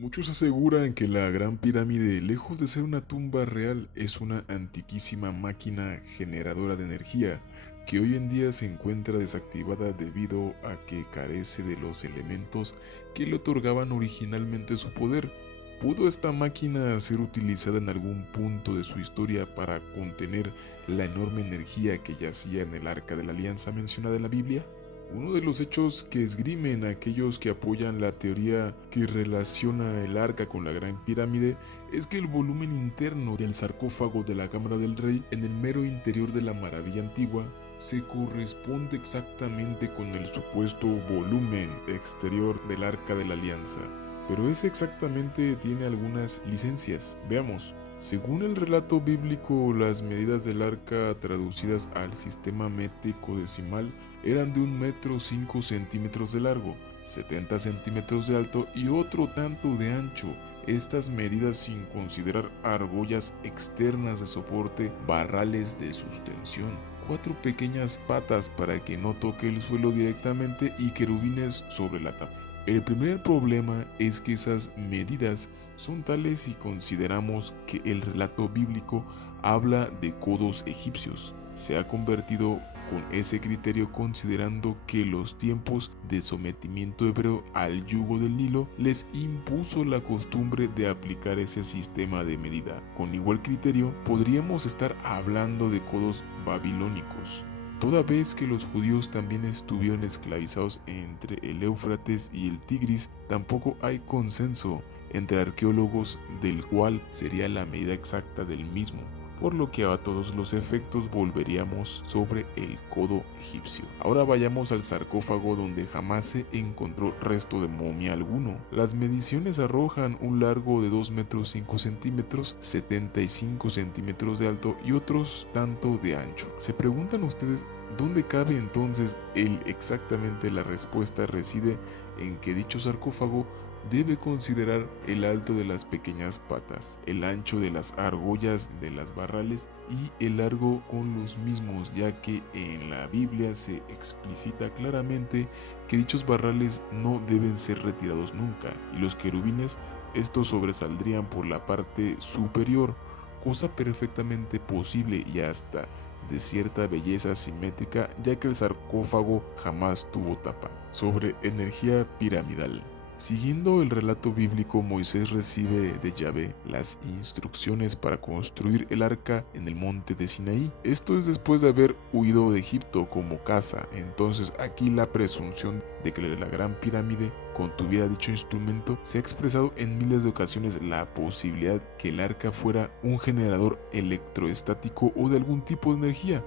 Muchos aseguran que la Gran Pirámide, lejos de ser una tumba real, es una antiquísima máquina generadora de energía que hoy en día se encuentra desactivada debido a que carece de los elementos que le otorgaban originalmente su poder. ¿Pudo esta máquina ser utilizada en algún punto de su historia para contener la enorme energía que yacía en el Arca de la Alianza mencionada en la Biblia? Uno de los hechos que esgrimen aquellos que apoyan la teoría que relaciona el arca con la Gran Pirámide es que el volumen interno del sarcófago de la Cámara del Rey en el mero interior de la maravilla antigua se corresponde exactamente con el supuesto volumen exterior del Arca de la Alianza. Pero ese exactamente tiene algunas licencias. Veamos. Según el relato bíblico, las medidas del arca traducidas al sistema métrico decimal eran de 1 metro 5 centímetros de largo, 70 centímetros de alto y otro tanto de ancho. Estas medidas sin considerar argollas externas de soporte, barrales de sustención, 4 pequeñas patas para que no toque el suelo directamente y querubines sobre la tapa. El primer problema es que esas medidas son tales si consideramos que el relato bíblico habla de codos egipcios. Se ha convertido con ese criterio considerando que los tiempos de sometimiento hebreo al yugo del Nilo les impuso la costumbre de aplicar ese sistema de medida. Con igual criterio podríamos estar hablando de codos babilónicos. Toda vez que los judíos también estuvieron esclavizados entre el Éufrates y el Tigris, tampoco hay consenso entre arqueólogos del cual sería la medida exacta del mismo, por lo que a todos los efectos volveríamos sobre el codo egipcio. Ahora vayamos al sarcófago donde jamás se encontró resto de momia alguno. Las mediciones arrojan un largo de 2 metros 5 centímetros, 75 centímetros de alto y otros tanto de ancho. ¿Se preguntan ustedes dónde cabe entonces el exactamente? La respuesta reside en que dicho sarcófago debe considerar el alto de las pequeñas patas, el ancho de las argollas de las barrales y el largo con los mismos, ya que en la Biblia se explicita claramente que dichos barrales no deben ser retirados nunca, y los querubines estos sobresaldrían por la parte superior, cosa perfectamente posible y hasta de cierta belleza simétrica, ya que el sarcófago jamás tuvo tapa. Sobre energía piramidal. Siguiendo el relato bíblico, Moisés recibe de Yahvé las instrucciones para construir el arca en el monte de Sinaí. Esto es después de haber huido de Egipto como caza. Entonces aquí la presunción de que la gran pirámide contuviera dicho instrumento se ha expresado en miles de ocasiones la posibilidad que el arca fuera un generador electroestático o de algún tipo de energía.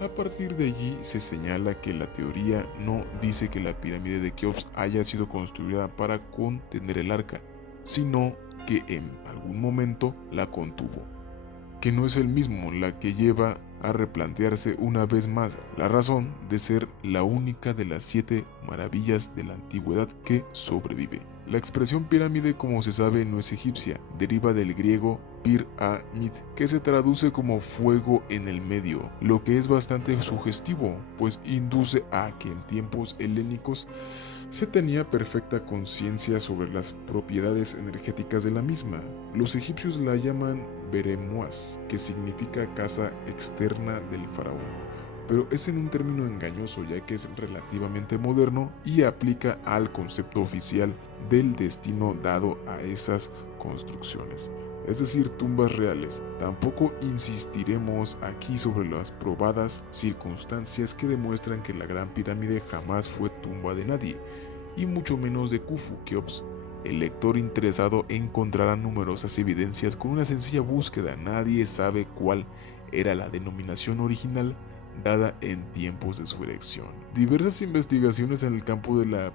A partir de allí se señala que la teoría no dice que la pirámide de Keops haya sido construida para contener el arca, sino que en algún momento la contuvo, que no es el mismo la que lleva a replantearse una vez más la razón de ser la única de las 7 maravillas de la antigüedad que sobrevive. La expresión pirámide, como se sabe, no es egipcia, deriva del griego pir-a-mit, que se traduce como fuego en el medio, lo que es bastante sugestivo, pues induce a que en tiempos helénicos se tenía perfecta conciencia sobre las propiedades energéticas de la misma. Los egipcios la llaman Beremuas, que significa casa externa del faraón, pero es en un término engañoso ya que es relativamente moderno y aplica al concepto oficial del destino dado a esas construcciones, es decir, tumbas reales. Tampoco insistiremos aquí sobre las probadas circunstancias que demuestran que la Gran Pirámide jamás fue tumba de nadie, y mucho menos de Khufu, Keops. El lector interesado encontrará numerosas evidencias con una sencilla búsqueda. Nadie sabe cuál era la denominación original dada en tiempos de su erección. Diversas investigaciones en el campo de la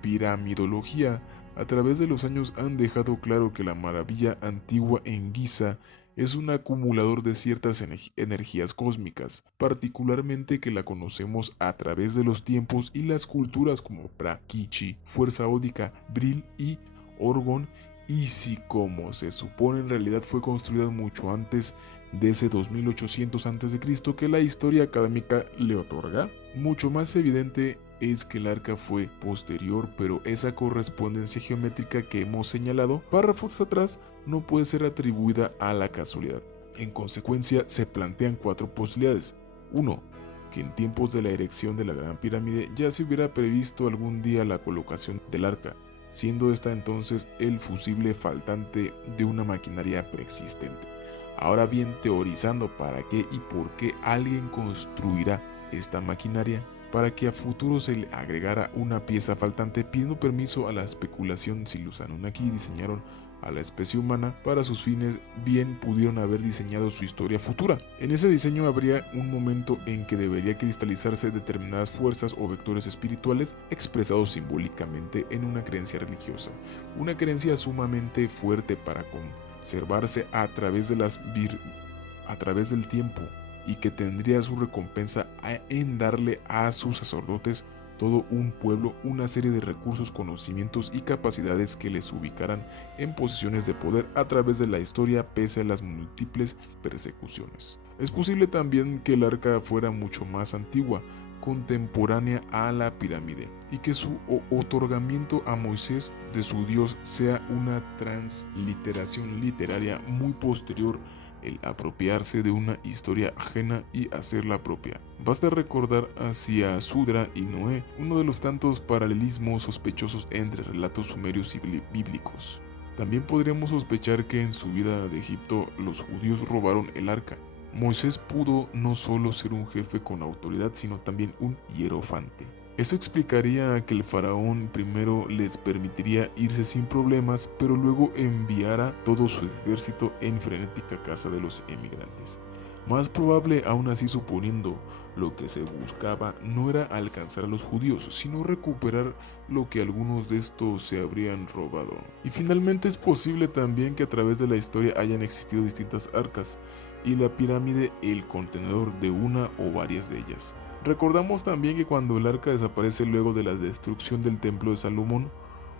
piramidología a través de los años han dejado claro que la maravilla antigua en Giza es un acumulador de ciertas energías cósmicas, particularmente que la conocemos a través de los tiempos y las culturas como Prakichi, Fuerza Ódica, Bril y Orgon, y si como se supone en realidad fue construida mucho antes de ese 2800 a.C. que la historia académica le otorga, mucho más evidente es que el arca fue posterior, pero esa correspondencia geométrica que hemos señalado párrafos atrás no puede ser atribuida a la casualidad. En consecuencia, se plantean 4 posibilidades. 1. Que en tiempos de la erección de la Gran Pirámide ya se hubiera previsto algún día la colocación del arca, siendo esta entonces el fusible faltante de una maquinaria preexistente. Ahora bien, teorizando para qué y por qué alguien construirá esta maquinaria, para que a futuro se le agregara una pieza faltante, pidiendo permiso a la especulación si los Anunnaki diseñaron a la especie humana para sus fines, bien pudieron haber diseñado su historia futura. En ese diseño habría un momento en que debería cristalizarse determinadas fuerzas o vectores espirituales expresados simbólicamente en una creencia religiosa, una creencia sumamente fuerte para conservarse a través del tiempo, y que tendría su recompensa en darle a sus sacerdotes, todo un pueblo, una serie de recursos, conocimientos y capacidades que les ubicaran en posiciones de poder a través de la historia pese a las múltiples persecuciones. Es posible también que el arca fuera mucho más antigua, contemporánea a la pirámide, y que su otorgamiento a Moisés de su Dios sea una transliteración literaria muy posterior, el apropiarse de una historia ajena y hacerla propia. Basta recordar hacia Sudra y Noé, uno de los tantos paralelismos sospechosos entre relatos sumerios y bíblicos. También podríamos sospechar que en su vida de Egipto los judíos robaron el arca. Moisés pudo no solo ser un jefe con autoridad, sino también un hierofante. Eso explicaría que el faraón primero les permitiría irse sin problemas, pero luego enviara todo su ejército en frenética caza de los emigrantes. Más probable aún así, suponiendo lo que se buscaba no era alcanzar a los judíos, sino recuperar lo que algunos de estos se habrían robado. Y finalmente es posible también que a través de la historia hayan existido distintas arcas, y la pirámide el contenedor de una o varias de ellas. Recordamos también que cuando el arca desaparece luego de la destrucción del templo de Salomón,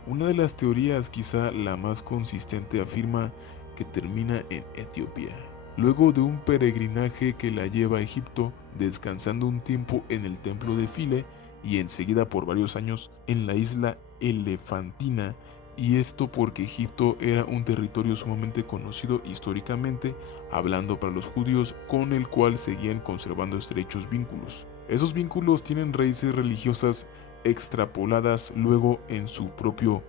una de las teorías, quizá la más consistente, afirma que termina en Etiopía, luego de un peregrinaje que la lleva a Egipto, descansando un tiempo en el templo de File y enseguida por varios años en la isla Elefantina, y esto porque Egipto era un territorio sumamente conocido históricamente, hablando para los judíos, con el cual seguían conservando estrechos vínculos. Esos vínculos tienen raíces religiosas extrapoladas luego en su propio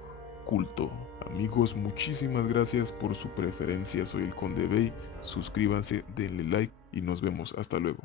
culto. Amigos, muchísimas gracias por su preferencia. Soy el Conde Bey. Suscríbanse, denle like y nos vemos. Hasta luego.